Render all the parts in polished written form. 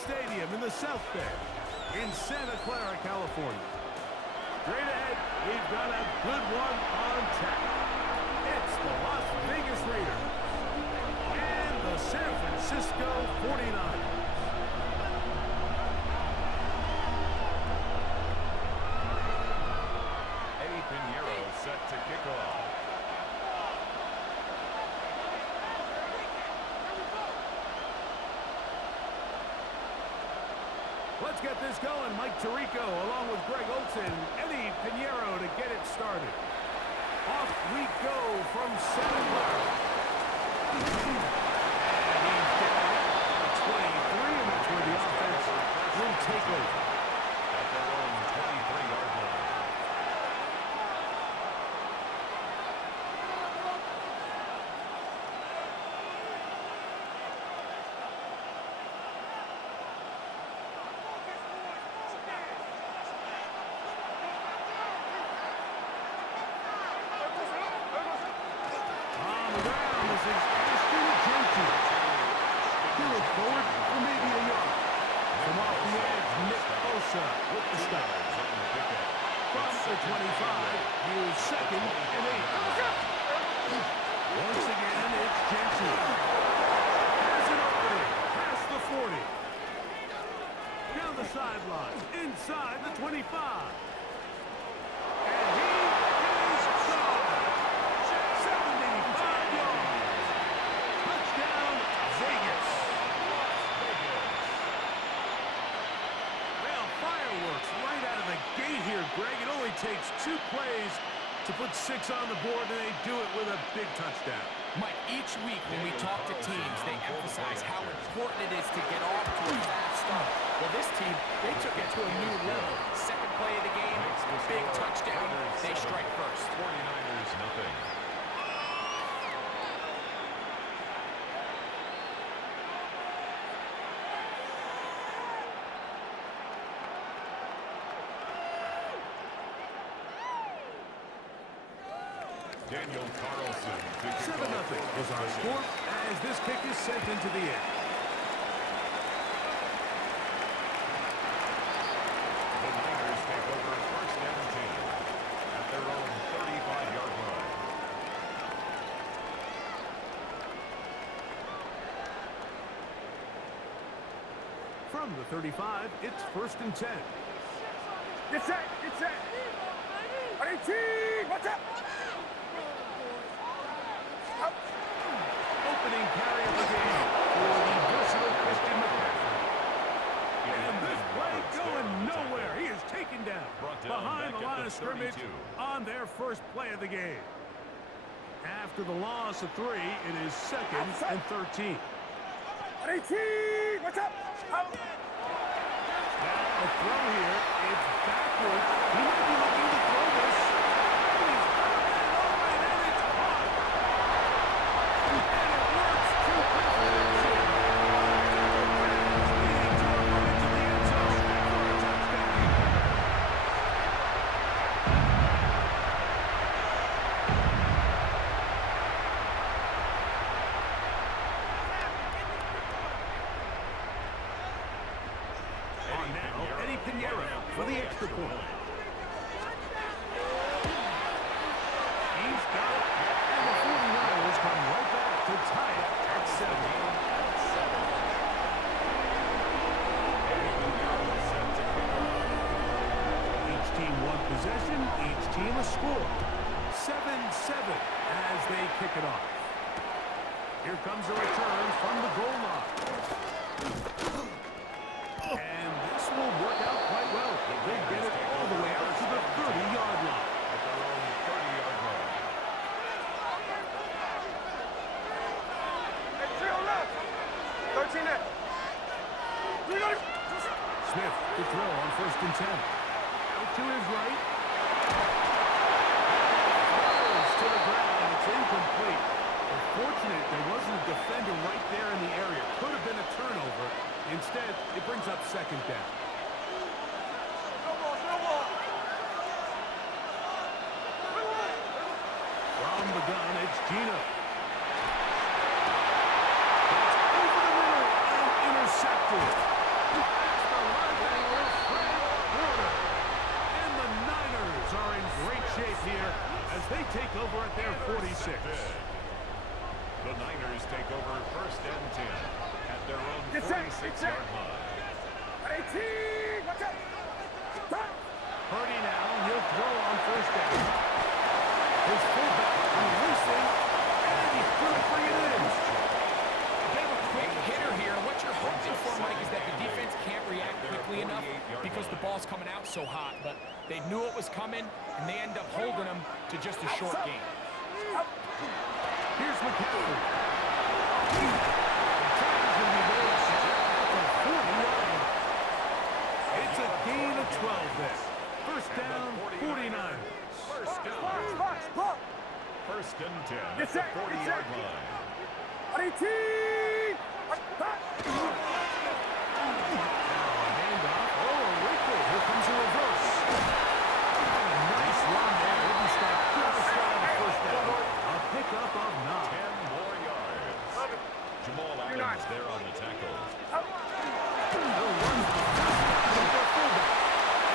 Stadium in the South Bay in Santa Clara, California. Straight ahead, we've got a good one on tap. It's the Las Vegas Raiders and the San Francisco 49ers. Set to kick off. Let's get this going. Mike Tirico along with Greg Olson, Eddie Pinheiro to get it started. Off we go from Santa Clara. And he's down at 23, and that's where the offense will take over. At their own 23-yard line. Forward for maybe a yard. From off the edge, Nick Bosa with the stop. From the 25, here's 2nd and 8. Once again, it's Gentry. Has an opening past the 40. Down the sideline, inside the 25. And he is gone. 75 yards. Touchdown, Vegas. Right out of the gate here, Greg. It only takes 2 plays to put 6 on the board, and they do it with a big touchdown. Mike, each week when we talk to teams, they emphasize how important it is to get off to a fast start. Well, this team, they took it to a new level. Second play of the game, big touchdown. They strike first. 49ers, nothing. Daniel Carlson. 7-0 is our score as this kick is sent into the air. The Niners take over 1st and 10 at their own 35-yard line. From the 35, it's 1st and 10. Get set! Get set! 18! What's up? Opening carry of the game for the versatile Christian McCaffrey. And this play going nowhere. He is taken down behind the line of scrimmage on their first play of the game. After the loss of 3, it is 2nd and 13. 18! What's up? Now a throw here. It's backwards. He might be looking to throw this. He's got it open, and it's caught. And it works to perfection. Leading to a run into the end zone for a touchdown. On now, Eddie Pinheiro for the extra point. He's got it, and the 49ers come right back to tie it at 7. Each team one possession, each team a score. 7-7 as they kick it off. Here comes a return from the goal line. And this will work out quite well. They get it all the way out to the 30-yard line. At their own 30-yard line. Hey, 3 on left. 13 net. Smith to throw on 1st and 10. Out to his right. Throws to the ground. It's incomplete. Fortunate there wasn't a defender right there in the area. Could have been a turnover. Instead, it brings up 2nd down. From the gun, it's Gino. That's over the middle and intercepted. take over at their 46. The Niners take over first and 10 at their own 46-yard line. 18! Watch out! Purdy now, he'll throw on first down. His fullback releasing, and he's going to bring it in. They have a quick hitter here. What you're hoping for, Mike, is that the defense can't react quickly enough because the ball's coming out so hot. But they knew it was coming, and they end up holding them to just a short game. Here's McCaffrey. The try is going to be made at the 40-yard line. It's a gain of 12 there. First down, 49ers. First and 10 at the 40-yard line. 18! Handoff. Oh, a wrinkle. Here comes a reverse. Nice run there. He'll be stopped just shy of the first down. A pickup of 9. 10 more yards. Jamal Adams there on the tackle. He'll run the first down with their fullback.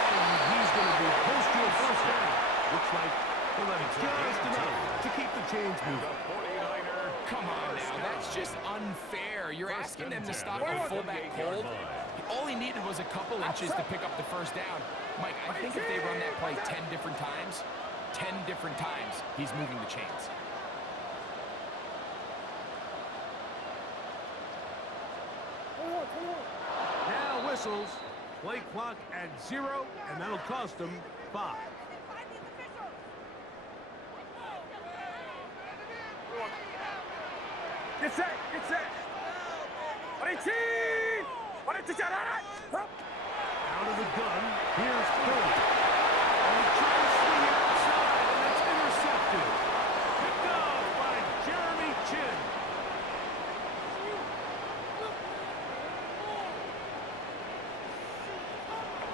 And he's going to be close to a first down. Looks like he'll have just enough to keep the chains moving. The 49er. Come on now, that's just unfair. You're asking them to stop the fullback cold. All he needed was a couple inches to pick up the first down. Mike, I think if they run that play 10 different times, he's moving the chains. Now whistles. Play clock at 0, and that'll cost them 5. Get set! Get set! 18! Out of the gun, here's Purdy. And he tries to the outside, and it's intercepted. Picked off by Jeremy Chin.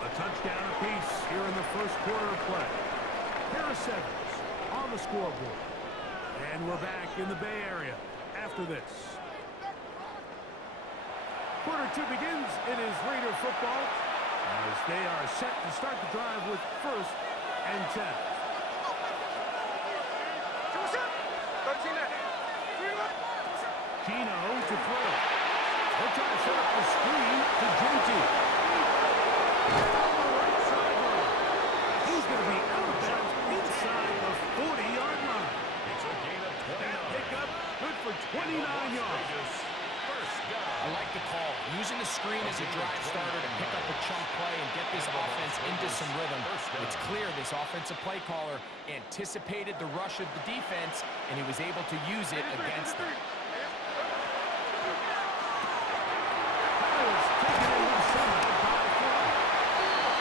A touchdown apiece here in the first quarter of play. Harris Evans on the scoreboard. And we're back in the Bay Area after this. Quarter 2 begins. It is Raider football as they are set to start the drive with first and 10. 13 net. Gino to throw. He'll try to set up the screen to Genty. On the right sideline. He's going to be out of bounds inside the 40-yard line. It's a gain of 29. That pickup good for 29 yards. First down. I like the call. Using the screen as a drive starter to pick up a chunk play and get this offense into some rhythm. It's clear this offensive play caller anticipated the rush of the defense, and he was able to use it against them. Powers taken in with center by Ford.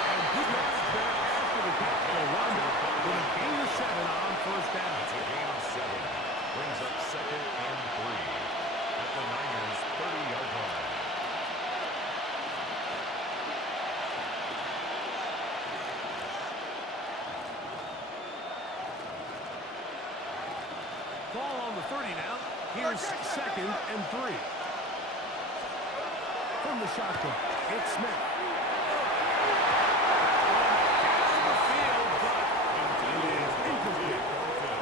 And good yards there after the catch. They wound up with a gain of 7 on first down. It's a gain of 7. Brings up second and 3 at the Niners' 30-yard line. Ball on the 30 now. Here's second and 3. From the shotgun, it's Smith. Down the field, but it is incomplete.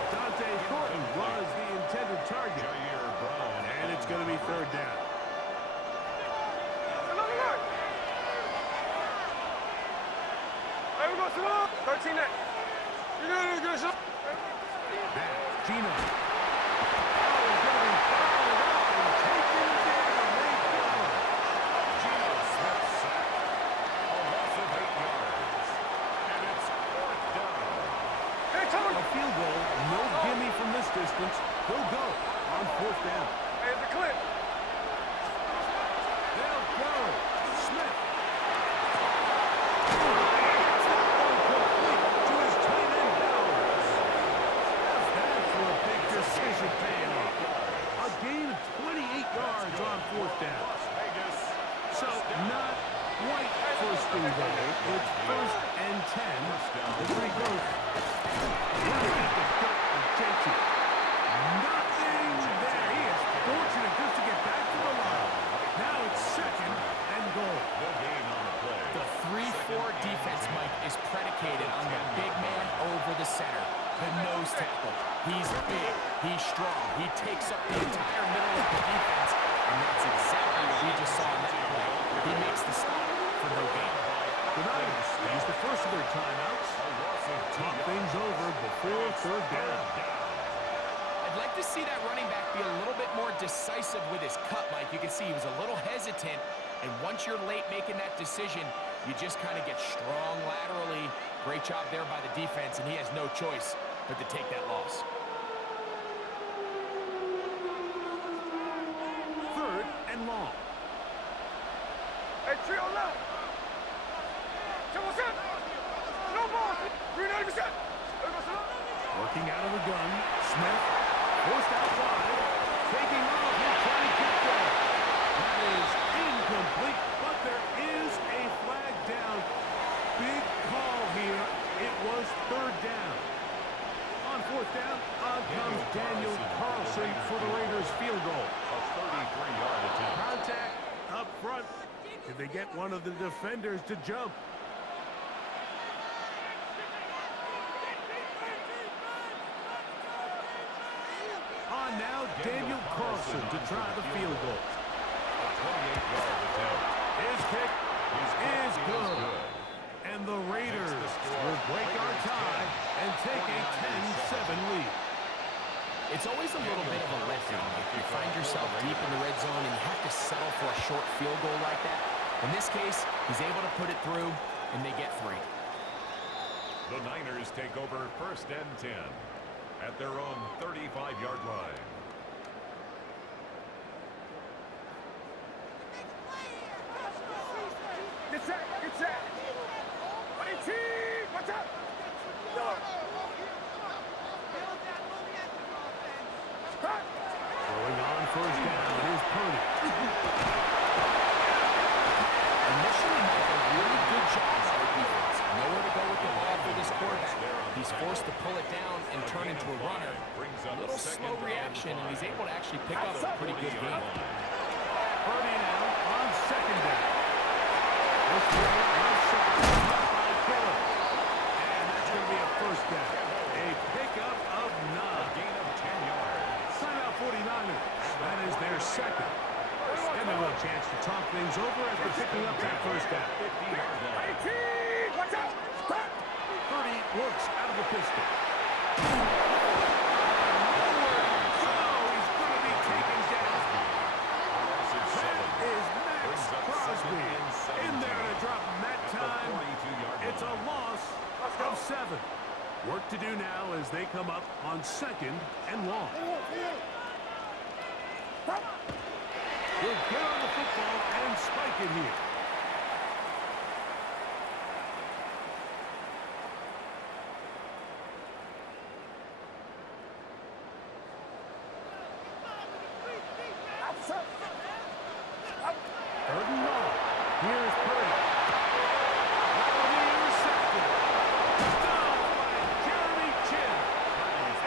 Dante Thornton was the intended target. Jair Brown. And it's going to be third down. Hey, we go slow. 13 net. You good, sir. Back, Gino. Oh, he's going to be fouled up and taken down. They go. Geno Smith sacked. A loss of 8 yards. And it's fourth down. Hey, come on. A field goal, no gimme from this distance. He'll go on fourth down. Hey, the clip. They'll go. Smith. Gets that one complete to his tight end Bowers. How's that for a big decision paying off? A gain of 28 yards on fourth down. Las Vegas. So not quite first and goal. It's first and 10. It's pretty close. We're going to get the gut of JT. Nothing there. He is fortunate just to get back to the line. Now it's second and goal. No gain on the play. The 3-4 defense, Mike, is predicated on the big man over the center. The nose tackle. He's big. He's strong. He takes up the entire middle of the defense, and that's exactly what we just saw in that play. He makes the stop for no gain. The Niners use the first of their timeouts. Talk things over before third down. I'd like to see that running back be a little bit more decisive with his cut, Mike. You can see he was a little hesitant, and once you're late making that decision, you just kind of get strong laterally. Great job there by the defense, and he has no choice but to take that loss. Third and long. Hey, trio left. Double set. No ball. Green 90%. Working out of the gun. Smith forced out wide. Taking off. He'll try to get there. That is incomplete, but there is a flag down. Big call here. It was third down. On fourth down, on comes Daniel Carlson for the Raiders field goal. A 33-yard attempt. Contact up front. Did they get one of the defenders to jump? On now, Daniel Carlson to try the field goal. A 28-yard attempt. His kick is good. And the Raiders will break our tie and take a 10-7 lead. It's always a little bit of a letdown if you find yourself deep in the red zone and you have to settle for a short field goal like that. In this case, he's able to put it through, and they get 3. The Niners take over first and 10 at their own 35-yard line. Get set. Get set. Watch out. Going on first down is Purdy. Initially, Mike, a really good job by the defense. Nowhere to go with the ball for this quarterback. He's forced to pull it down and turn into a runner. A little slow reaction, and he's able to actually pick up a pretty good game. Purdy now on second down. This play left side caught by Kittle. And that's going to be a first down. A pickup of 9. Gain of 10 yards. Timeout 49ers. That is their second. And a little chance to talk things over as they're picking up that first down. 50-yard line. Watch out. Purdy works out of the pistol. Nowhere to go. He's going to be taken down. That is Max Crosby in there to drop him that time. It's a loss of 7. Work to do now as they come up on second and long. He'll get on the football and spike it here. Third and long. Here's Purdy. That'll be intercepted. Stopped by Jeremy Chin.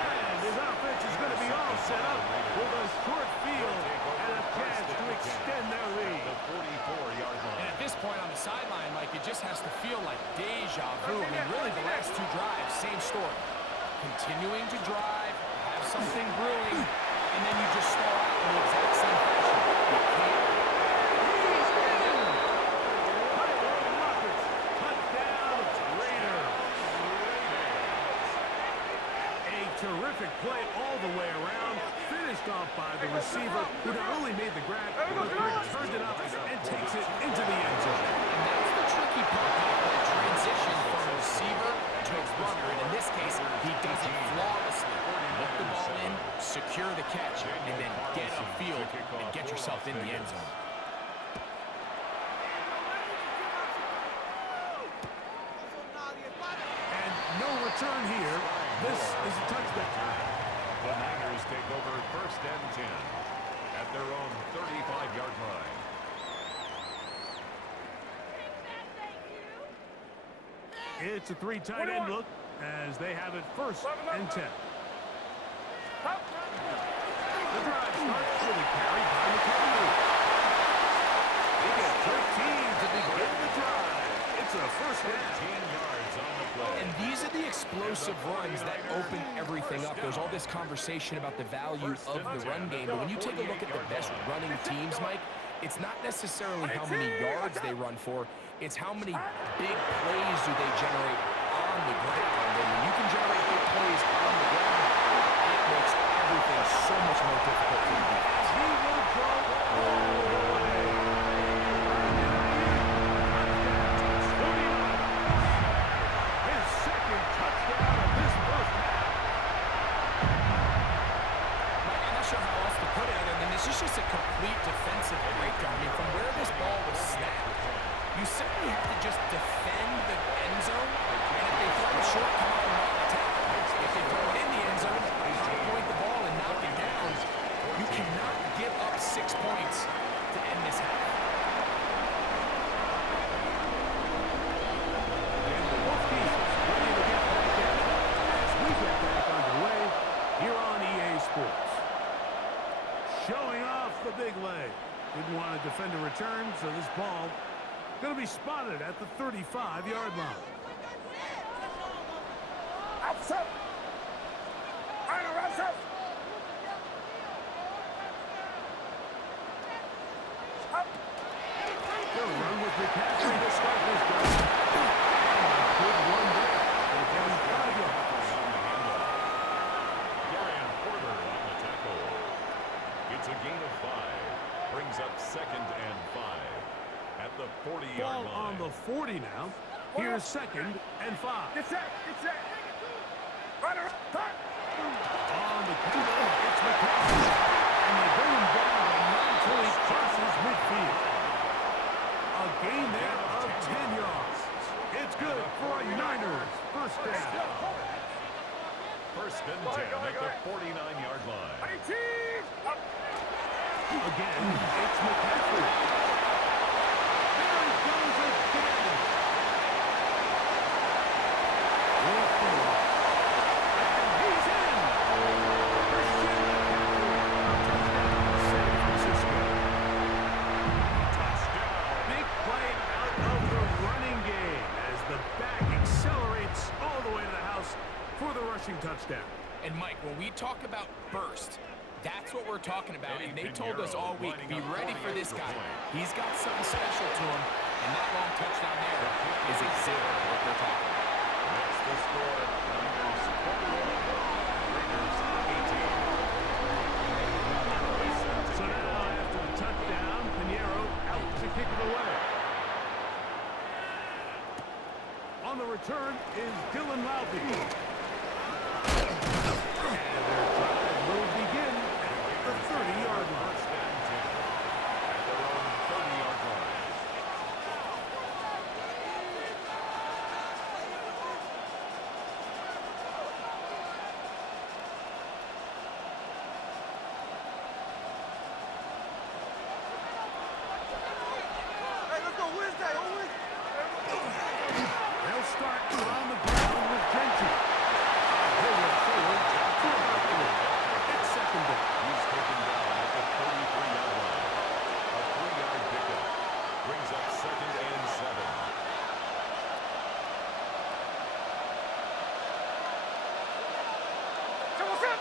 And his offense is going to be all set up with a short field and a chance to extend their lead. The 44-yard And line. at this point on the sideline, Mike, it just has to feel like deja vu. I mean, really, the last 2 drives, same story. Continuing to drive, have something brewing, and then you just start out in the exact same fashion. You can't. He's in. Tyler Roberts. Touchdown, Raiders. A terrific play all the way around. Finished off by the receiver, who not only made the grab, but turned it up and takes it into the end zone. And that's the tricky part, the transition from receiver to runner. And in this case, he does it flawlessly. Look the ball in, secure the catch, and then get upfield and get yourself in the end zone. And no return here. This is a touchdown. The Niners take over first and 10 at their own 35-yard line. It's a 3 tight end look as they have it first and 10. The drive starts with a carry by McCaffrey. They get 13 to begin the drive. It's a first down. 15 yards on the play. And these are the explosive runs that open everything up. There's all this conversation about the value of the run game, but when you take a look at the best running teams, Mike, it's not necessarily how many yards they run for, it's how many big plays do they generate on the ground. And when you can generate big plays on the ground, it makes everything so much more difficult for the defense. He will go all the way. His second touchdown of this first half. Mike, I'm not sure how else to put it other than this is just a complete defensive breakdown. I mean, from where this ball was snapped, you simply have to just defend the end zone, and if they throw it short, come out and run the tackle. If they throw it in the end zone, high point the ball and knock it down. You cannot give up 6 points to end this half. Both teams ready to get back at it as we get back underway here on EA Sports. Showing off the big leg. Didn't want to defend a return, so this ball going to be spotted at the 35-yard line. Outside. Outside. They'll run with McCaffrey to start this drive. And a good one there. They get 5 yards. Darian Porter on the tackle. It's a gain of 5. Brings up 2nd and 5 at the 40-yard Ball line. on the 40 now. Here's 2nd and 5. Get set. Runner. On the counter, it's McCaffrey. And they bring him down until he crosses midfield. A gain there of 10 yards. It's good for a Niners first down. 1st and 10 at the 49-yard line. 18. Again, it's McCaffrey. There he goes again. And he's in. Christian McCaffrey. Touchdown, San Francisco. Touchdown. Big play out of the running game as the back accelerates all the way to the house for the rushing touchdown. And Mike, when we talk about burst, that's what we're talking about. And they told us all week, be ready for this guy. He's got something special to him, and that long touchdown there is exactly what they're talking about. That's the score. Niners 41, Raiders 18. So now after the touchdown, Pinheiro out to kick it away. On the return is Dylan Laube. And their drive will begin at the 30-yard line. 1st and 10 at their own 30-yard line. Hey, let's go Wednesday. On Wednesday. They'll start on the ground with Genty. They look forward to about 3. It's 2nd down. He's taken down at the 33-yard line. A 3-yard pickup brings up 2nd and 7. Come on, set.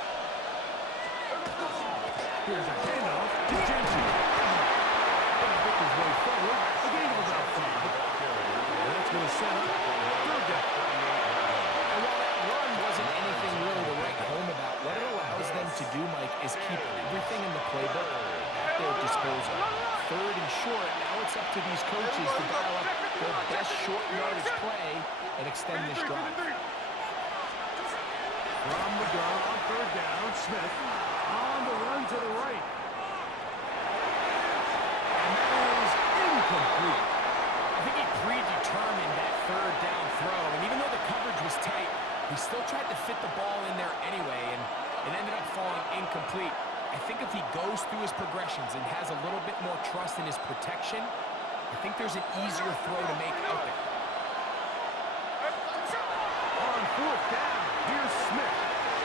Here's a handoff to Genty. Going to pick his way forward. A gain of about 5. And that's going to set up 3rd down. And while that run wasn't anything really to write home about, what it allows them to do, Mike, is keep everything in the playbook at their disposal. 3rd and short, now it's up to these coaches to dial up their best short yardage play and extend this drive. From the gun on 3rd down, Smith on the run to the right. And that is incomplete. I think he predetermined that 3rd down throw, and even though the coverage was tight, he still tried to fit the ball in there anyway, and it ended up falling incomplete. I think if he goes through his progressions and has a little bit more trust in his protection, I think there's an easier throw to make out there. On 4th down, here's Smith.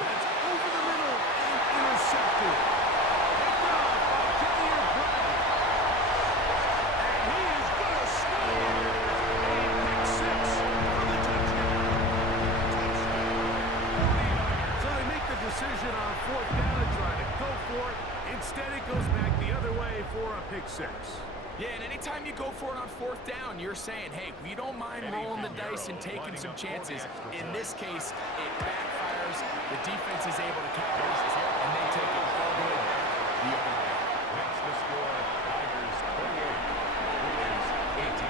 That's over the middle and intercepted. Picked off by Jair Brown. And he is going to score. A pick 6 for the touchdown. Instead, it goes back the other way for a pick six. Yeah, and anytime you go for it on fourth down, you're saying, hey, we don't mind rolling the dice and taking some chances. In this case, it backfires. The defense is able to capitalize, and they take it all the way back the other way. Makes the score Niners 28, Raiders 18.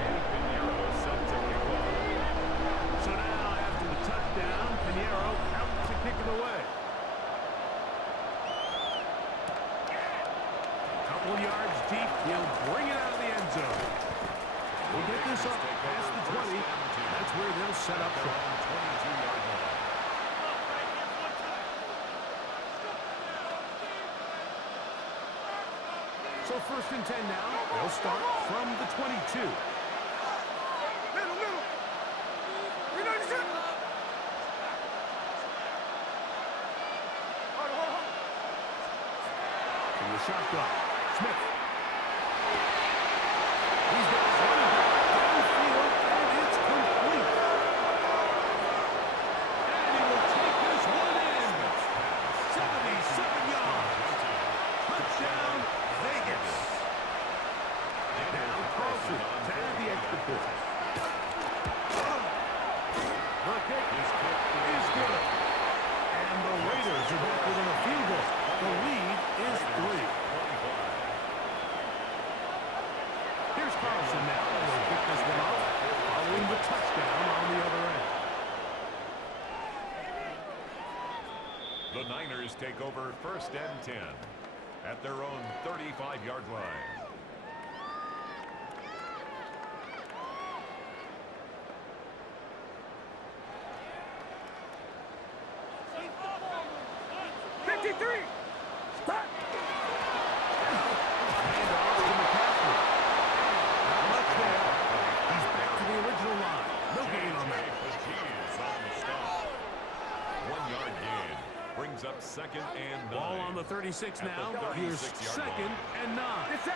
Eddie Pinheiro set to kick off. So now, after the touchdown, Pinheiro out to kick it away. Couple yards deep, he'll bring it out of the end zone. We'll get this up past the 20. That's where they'll set up shop. 22-yard line. So first and 10 now. They'll start from the 22. Middle, middle. You know this. Hold on. From the shotgun, Smith. He's got his running back downfield, and it's complete. And he will take this one in. 77 yards. Touchdown, Vegas. Now Carlson to add the extra point. The kick is good. And the Raiders are back within a field goal. The lead is 3. Here's Carlson now. He'll pick this one off, following the touchdown on the other end. The Niners take over first and 10 at their own 35-yard line. Up second and 9. Ball on the 36 now. Here's second and 9. It's it.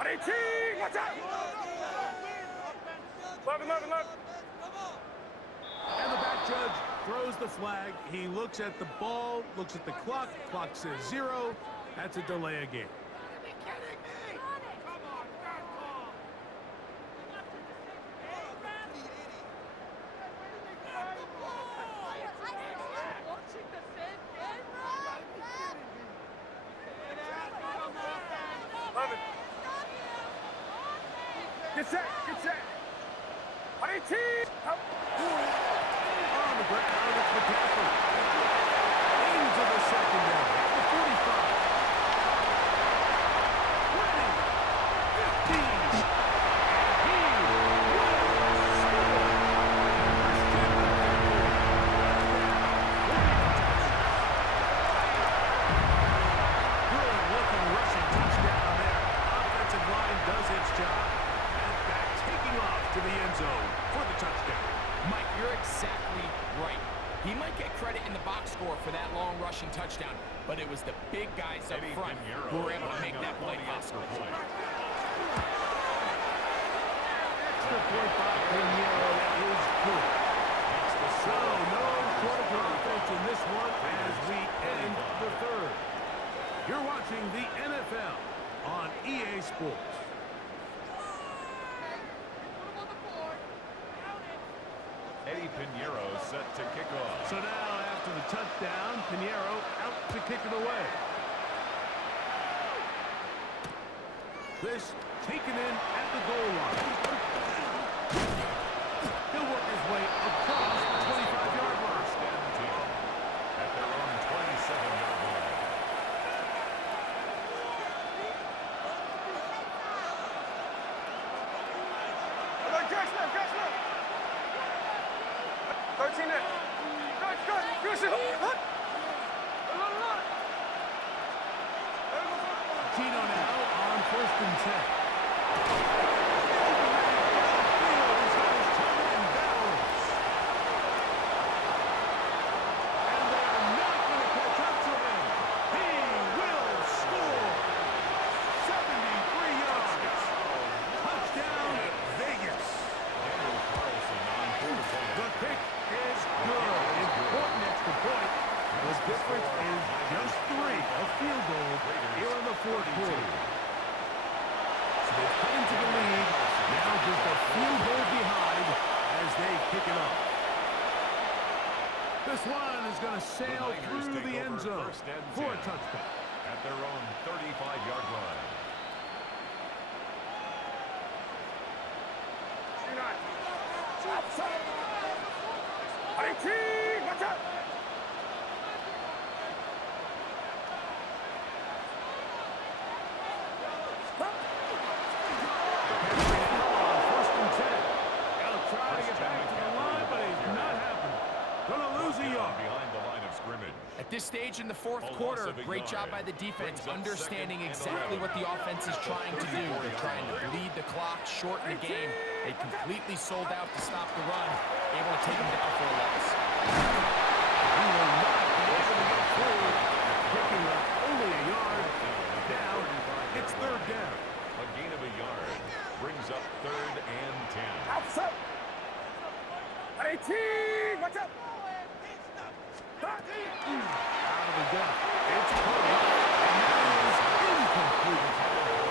18. What's up? 11. And the back judge throws the flag. He looks at the ball, looks at the clock. Clock says 0. That's a delay of game. Get set. 18. On the ground, it's McCaffrey. Into the secondary. The 45. 20. 15. And he will score. Good looking rushing touchdown there. Offensive line does its job. To the end zone for the touchdown. Mike, you're exactly right. He might get credit in the box score for that long rushing touchdown, but it was the big guys up front who were able to make that play possible. Extra point by Pinheiro is good. So no shortage of offense in this one as we end the third. You're watching the NFL on EA Sports. Eddie Pinheiro set to kick off. So now, after the touchdown, Pinheiro out to kick it away. This taken in at the goal line. He'll work his way across the 25-yard line. At their own 27-yard line. Catch left. 13 there. Good. Tino now on first and 10. 파이팅! 맞자! First and 10. They'll try to get back to the line, but it's not happening. Gonna lose a yard. Behind the line of scrimmage. At this stage in the fourth quarter, great job by the defense, understanding exactly what the offense is trying to do. They're trying to bleed the clock, shorten the game. They completely sold out to stop the run, able to take them down for a loss. He will not be able to get through. Picking up only a yard. Down. It's third down. A gain of a yard brings up 3rd and 10. 앞서! 파이팅! 맞자! Out of the gun. It's Cody. And that is incomplete.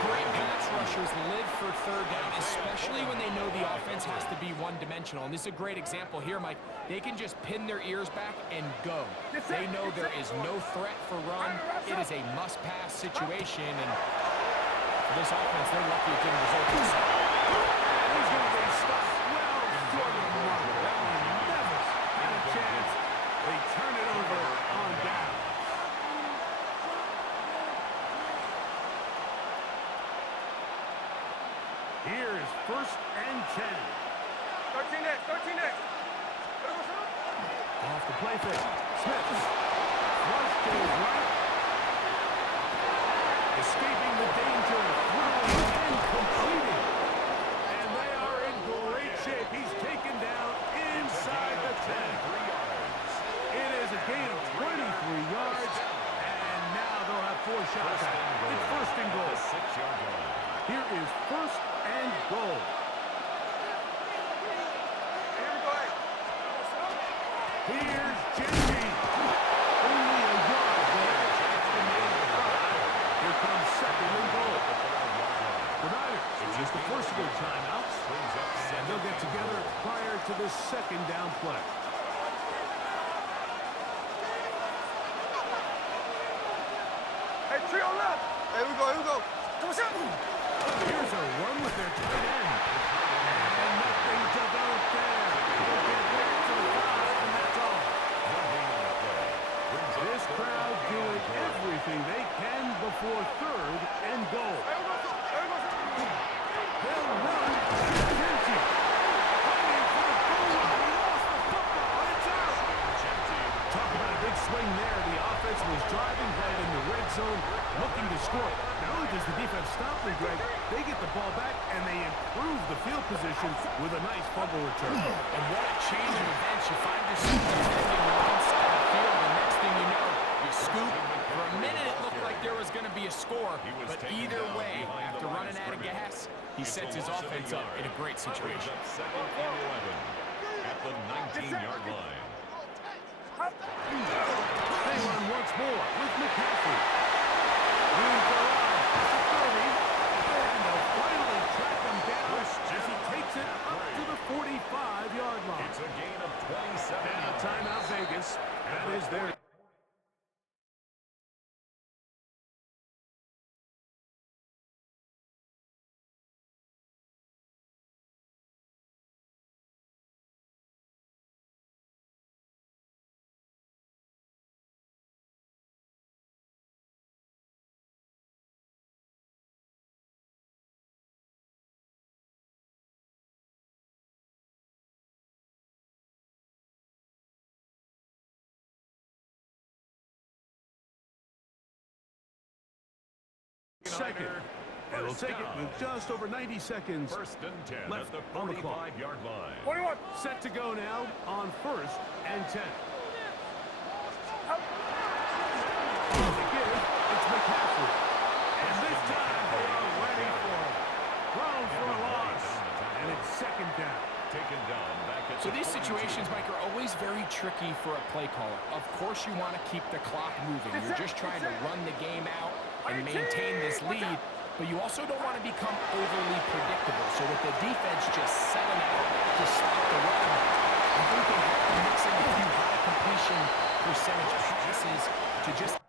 Great pass rushers live for third down, especially when they know the offense has to be one-dimensional. And this is a great example here, Mike. They can just pin their ears back and go. They know there is no threat for run. It is a must-pass situation, and for this offense, they're lucky it didn't result in a sack. He's going to be stopped well short of the mark. That one never had a chance. They turn it over on down. Here is first and 10. 13 next. Off the play fake. Smith. Flush to his right. Escaping the danger. Throwing and completing. And they are in great shape. He's taken down inside the 10. 3 yards. It is a gain of 23 yards. And now they'll have 4 shots at it. It's first and goal. 6-yard line. Here is first and goal. Here's Jesse. Only a yard there. Here comes second and goal. The Niners use the first of their timeouts. And they'll get together prior to the second down play. Hey, trio left. Here we go. Come on, Here's a run with their tight end. And nothing developed there. They'll get back to the 5, and that's all. This crowd doing everything they can before third and goal. They'll run. Genty. Fighting for the goal line. He lost the football. It's out. Talk about a big swing there. The offense was driving right in the red zone, looking to score. Not only does the defense stop them, Greg, they get the ball back and they improve the field position with a nice fumble return. And what a change of events. You find yourself defending one side of the field, and next thing you know, you scoop. For a minute, it looked like there was going to be a score, but either way, after running out of gas, he sets his offense up in a great situation. 2nd and 11 at the 19-yard line. They run once more with McCaffrey. Room for Ryan at the 30. And they'll finally track him down as he takes it up to the 45-yard line. It's a gain of 27 Now yards. timeout Vegas. That is their... Second. And they'll take it with just over 90 seconds First and 10 left at the on the clock. 45-yard line. 21. Set to go now on first and 10. The give, it's McCaffrey. And this time they are ready for him. Thrown for a loss. And it's second down. Taken down back at So the these 42. situations, Mike, are always very tricky for a play caller. Of course you want to keep the clock moving. You're just trying to run the game out and maintain this lead, but you also don't want to become overly predictable. So with the defense just selling out to stop the run, I think they have to mix in a few high completion percentage passes to just